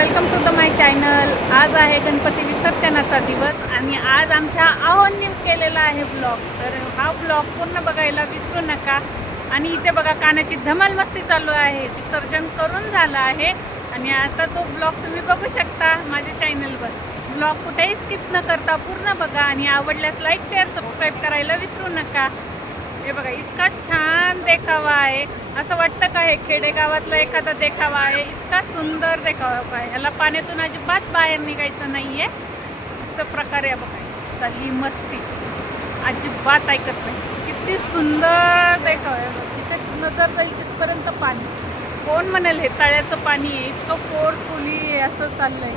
Welcome to the my channel. आज आहे गणपती विसर्जनाचा दिवस आणि आज आमच्या आहोंनी केलेला आहे ब्लॉग तर हा ब्लॉग पूर्ण बघायला विसरू नका. आणि इथे बघा कानाची धमाल मस्ती चालू आहे. विसर्जन करून झालं आहे. आणि आता तो ब्लॉग तुम्ही बघू शकता माझ्या चॅनलवर. ब्लॉग कुठेही स्किप न करता पूर्ण बघा आणि आवडल्यास लाईक शेअर सबस्क्राईब करायला विसरू नका. हे बघा इतका छान देखावा आहे. असं वाटतं का हे खेडेगावातला एखादा देखावा आहे? इतका सुंदर देखावा आहे. याला पाण्यातून अजिबात बाहेर निघायचं नाहीये. असं प्रकारे आहे बघा. चालली मस्ती. अजिबात ऐकत नाही. किती सुंदर देखावा आहे बघ. तिथे नजर जाईल तिथपर्यंत पाणी. कोण म्हणेल हे तळ्याचं पाणी आहे? इतकं फोर्सफुली असं चाललंय.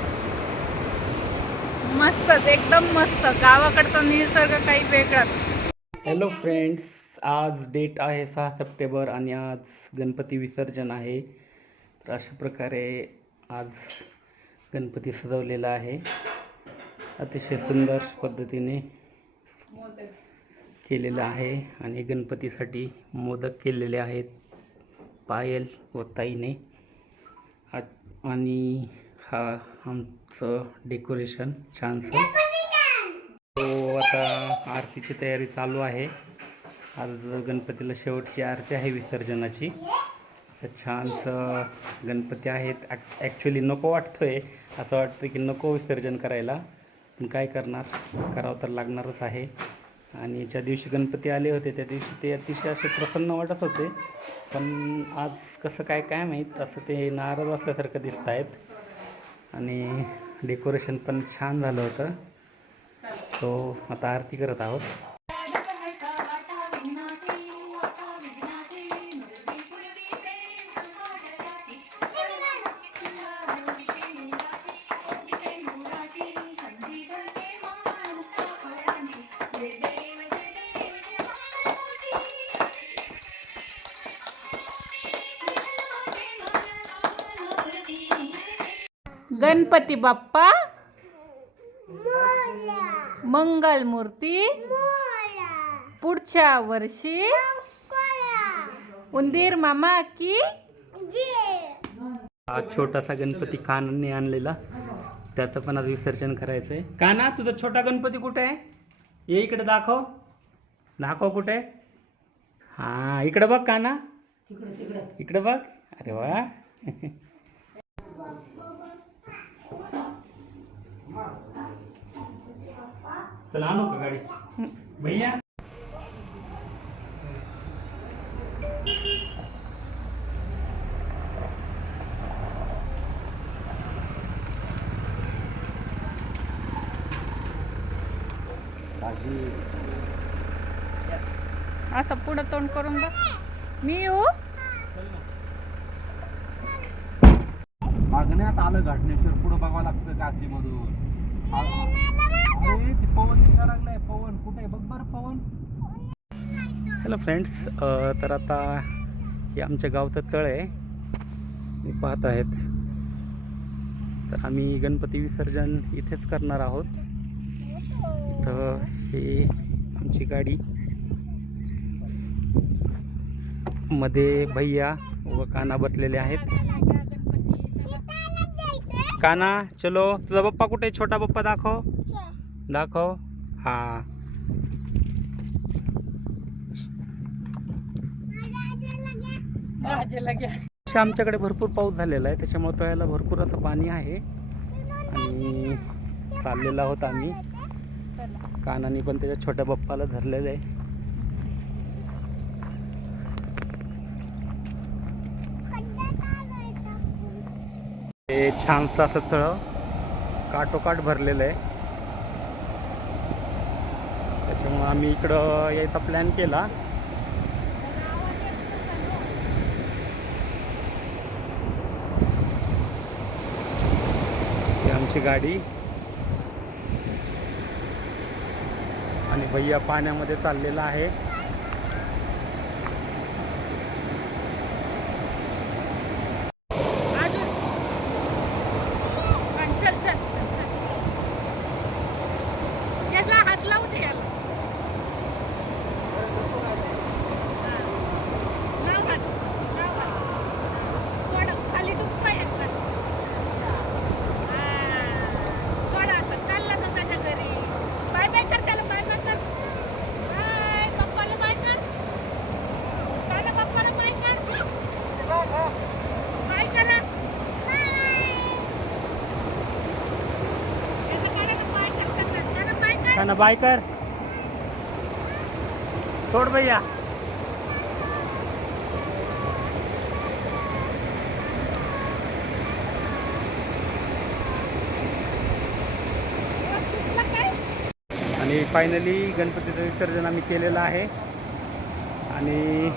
मस्तच एकदम मस्त. गावाकडचा निसर्ग काही वेगळाच. हॅलो फ्रेंड्स आज डेट आहे सहा सप्टेंबर आणि आज गणपती विसर्जन आहे. तर अशा प्रकारे आज गणपती सजवलेला आहे. अतिशय सुंदर पद्धतीने केलेलं आहे आणि गणपतीसाठी मोदक केलेले आहेत पायल व ताईने. आणि हा आमचं डेकोरेशन छानसं. तो आता आरतीची तयारी चालू आहे. आज गणपतीला शेवटची आरती आहे विसर्जनाची. असं छानसं गणपती आहेत. ॲक् ॲक्च्युली नको वाटतो आहे असं वाटतं की नको विसर्जन करायला. पण काय करणार? करावं तर लागणारच आहे. आणि ज्या दिवशी गणपती आले होते त्या दिवशी ते अतिशय असे प्रसन्न वाटत होते. पण आज कसं काय काय माहीत? असं ते नाराज असल्यासारखं दिसत आहेत. आणि डेकोरेशन पण छान झालं होतं. सो आता आरती करत आहोत. गणपती बाप्पा? मंगल मूर्ती पुढच्या वर्षी? उंदीर मामा की? हा छोटासा गणपती कानाने आणलेला. त्याचं पण आज विसर्जन करायचं आहे काना तुझा छोटा गणपती कुठे आहे? ये इकडे दाखव. दाखव कुठे? हा इकडे बघ काना. इकडे बघ. अरे वा. चला आणू का गाडी? भैया? असं पुढं तोंड करून बघ. मी येऊ? मागण्यात आलं घाटनेश्वर पुढं बघावं लागतं काचीमधून. पवन निघा लागलाय पवन कुठे बघ बरं पवन हॅलो फ्रेंड्स तर आता हे आमच्या गावचं तळ आहे. मी पाहत आहेत. तर आम्ही गणपती विसर्जन इथेच करणार आहोत. तर हे आमची गाडी. मध्ये भैया व काना बसलेले आहेत. काना चलो तुझा पप्पा कुठे? छोटा पप्पा दाखव. दाखव. हा. आमच्याकडे भरपूर पाऊस झालेला आहे त्याच्यामुळे तळ्याला भरपूर असं पाणी आहे. आणि चाललेलो आहोत आम्ही. कानाने पण त्याच्या छोट्या बाप्पाला धरलेलं आहे. हे छानसं असं स्थळ काटोकाट भरलेलं आहे. त्याच्यामुळं आम्ही इकडं यायचा प्लॅन केला. ही आमची गाडी. आणि भैया पाण्यामध्ये चाललेला आहे अजून पण चल चल चल, चल. याला हात लावू दे याला हा. लाव हात, लाव हात. थोडं खाली डुबतोय एकदा. काना बाय कर सोड भैया. आणि फायनली गणपतीचं विसर्जन आम्ही केलेलं आहे. आणि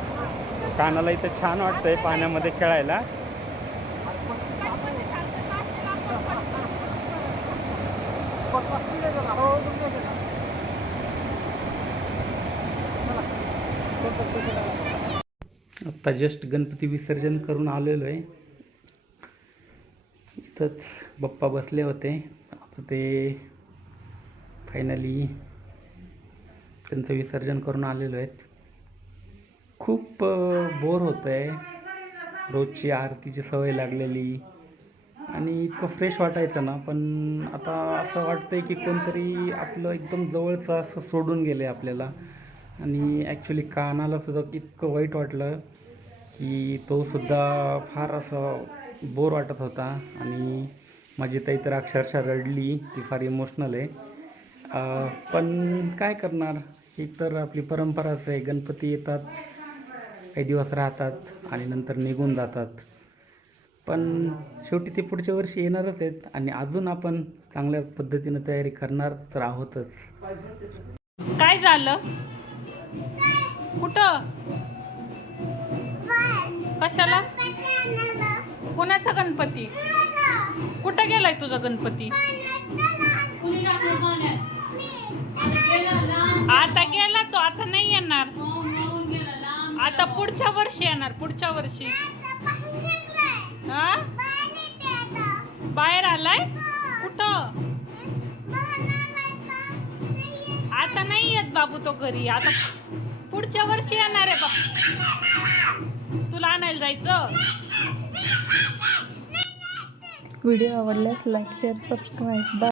कानाला इथं छान वाटतंय पाण्यामध्ये खेळायला. हो, आत्ता जस्ट गणपती विसर्जन करून आलेलो आहे. इथंच बाप्पा बसले होते. आता ते फायनली त्यांचं विसर्जन करून आलेलो आहेत. खूप बोर होतं आहे रोजची आरतीची सवय लागलेली. आणि इतकं फ्रेश वाटायचं ना पण आता असं वाटतंय की कोणतरी आपलं एकदम जवळचं असं सोडून गेलं आहे आपल्याला. आणि ॲक्च्युली कानाला सुद्धा इतकं वाईट वाटलं की तो सुद्धा फार असं बोर वाटत होता. आणि माझी ताई तर अक्षरशः रडली ती फार इमोशनल आहे. पण काय करणार? एक तर आपली परंपराच आहे. गणपती येतात काही दिवस राहतात आणि नंतर निघून जातात. पण शेवटी ते पुढच्या वर्षी येणारच आहेत आणि अजून आपण चांगल्या पद्धतीनं तयारी करणार तर आहोतच. काय झालं? कुठं? कशाला? कोणाचा गणपती? कुठं गेलाय तुझा गणपती? आता गेला तो आता नाही येणार. आता पुढच्या वर्षी येणार पुढच्या वर्षी. हा? बाहेर आलाय? कुठं? बाबू तो घरी. आता पुढच्या वर्षी येणार आहे बाबू तुला आणायला जायचं? व्हिडिओ आवडल्यास लाईक शेअर सबस्क्राईब बाय